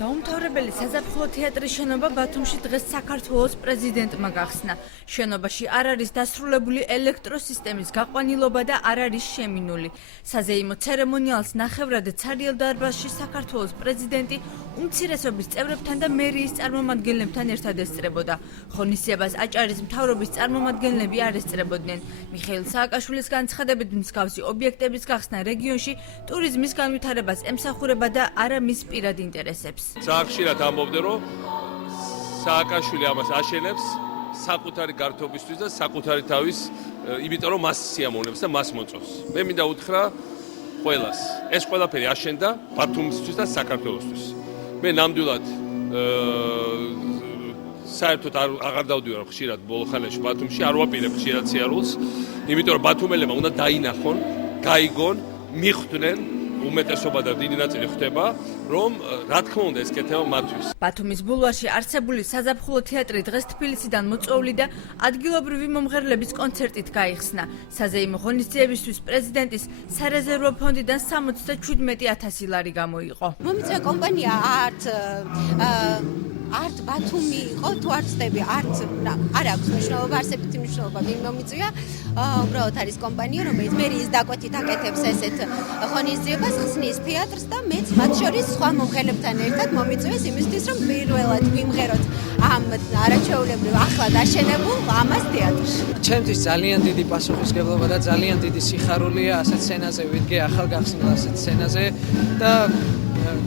დაუმთავრებელი საზაფხულო თეატრის შენობა ბათუმში დღეს საქართველოს პრეზიდენტმა გახსნა. შენობაში არ არის დასრულებული ელექტროსისტემის გაყვანილობა და არ არის შემინული. საზეიმო ცერემონიალს ნახევრად ცარიელ დარბაზში საქართველოს პრეზიდენტი უმცირესობის წევრებთან და მერიის წარმომადგენლებთან ერთად ესწრებოდა. ღონისძიებას აჭარის მთავრობის წარმომადგენლები არ ესწრებოდნენ. მიხეილ სააკაშვილის განცხადებით მსგავსი ობიექტების გახსნა რეგიონში ტურიზმის განვითარებას ემსახურება და არა მის პირად ინტერესებს. ხშირად ამბობდნენ, რომ სააკაშვილი ამას აშენებს საკუთარი გართობისთვის და საკუთარი თავის, იმიტომ რომ მას სიამოვნებს და მას მოწონს. მე მინდა უთხრა ყველას, ეს ყველაფერი აშენდა ბათუმისთვის და საქართველოსთვის. მე ნამდვილად საერთოდ აღარ დავდივარ ხშირად ბოლო ხანებში ბათუმში, არ ვაპირებ ხშირად სიარულს, იმიტომ რომ ბათუმელებმა უნდა დაინახონ, გაიგონ, მიხვდნენ უმეტესობა და დიდი ნაწილი ხდება, რომ რა თქმა უნდა ეს კეთება მათთვის. ბათუმის ბულვარში არსებული საზაფხულო თეატრი დღეს თბილისიდან მოწვეული და ადგილობრივი მომღერლების კონცერტით გაიხსნა. საზეიმო ღონისძიებისთვის პრეზიდენტის სარეზერვო ფონდიდან 77,000 ლარი გამოიყო. მომიწვია კომპანია არტ ბათუმი იყო თუ არტები არტ არ აქვს მნიშვნელობა, არსებითი მნიშვნელობა ვინ მომიწვია. უბრალოდ არის კომპანია, რომელიც მერიის დაკვეთით აკეთებს ესეთ ღონისძიებას, ხსნის თეატრს და მეც მათ შორის სხვა მომღერლებთან ერთად მომიწვიეს იმისთვის, რომ პირველად ვიმღეროთ ამ არაჩვეულებრივ ახლად აშენებულ ამას თეატრში. ჩემთვის ძალიან დიდი პასუხისმგებლობა და ძალიან დიდი სიხარულია ასეთ სცენაზე ვიდგე, ახალგახსნილ ასეთ სცენაზე და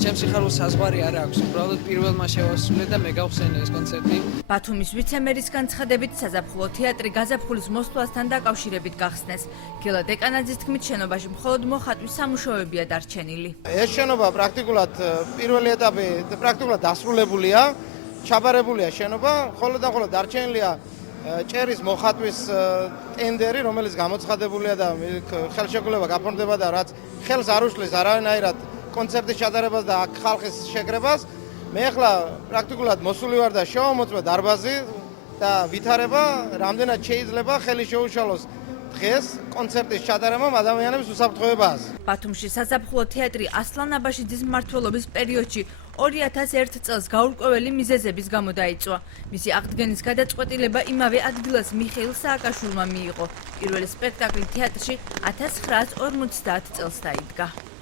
ჩემს სიხარულს საზღვარი არ აქვს, უბრალოდ პირველმა შევასრულე და მე გავხსენე ეს კონცერტი. ბათუმის ვიცემერის განცხადებით საზაფხულო თეატრი გაზაფხულის მოსვლასთან დაკავშირებით გახსნეს. გელა დეკანაძის თქმით, შენობაში მხოლოდ მოხატვის სამუშაოებია დარჩენილი. ეს შენობა პრაქტიკულად პირველი ეტაპი პრაქტიკულად დასრულებულია, ჩაბარებულია შენობა, ხოლო და ხოლო დარჩენილია ჭერის მოხატვის ტენდერი, რომელიც გამოცხადებულია და ხელშეკრულება გაფორმდება და რაც ხელს არ უშლის არავინაირად კონცერტის ჩატარებას და ხალხის შეკრებას. მე ახლა პრაქტიკულად მოსული ვარ და შევამოწმე დარბაზი და ვითარება რამდენად შეიძლება ხელი შეუშალოს დღეს კონცერტის ჩატარებამ ადამიანების უსაფრთხოებას. ბათუმში საზაფხულო თეატრი ასლან აბაშიძის მმართველობის პერიოდში 2001 წელს გაურკვეველი მიზეზების გამო დაიწვა. მისი აღდგენის გადაწყვეტილება იმავე ადგილას მიხეილ სააკაშვილმა მიიღო. პირველი სპექტაკლი თეატრში 1950 წელს დაიდგა.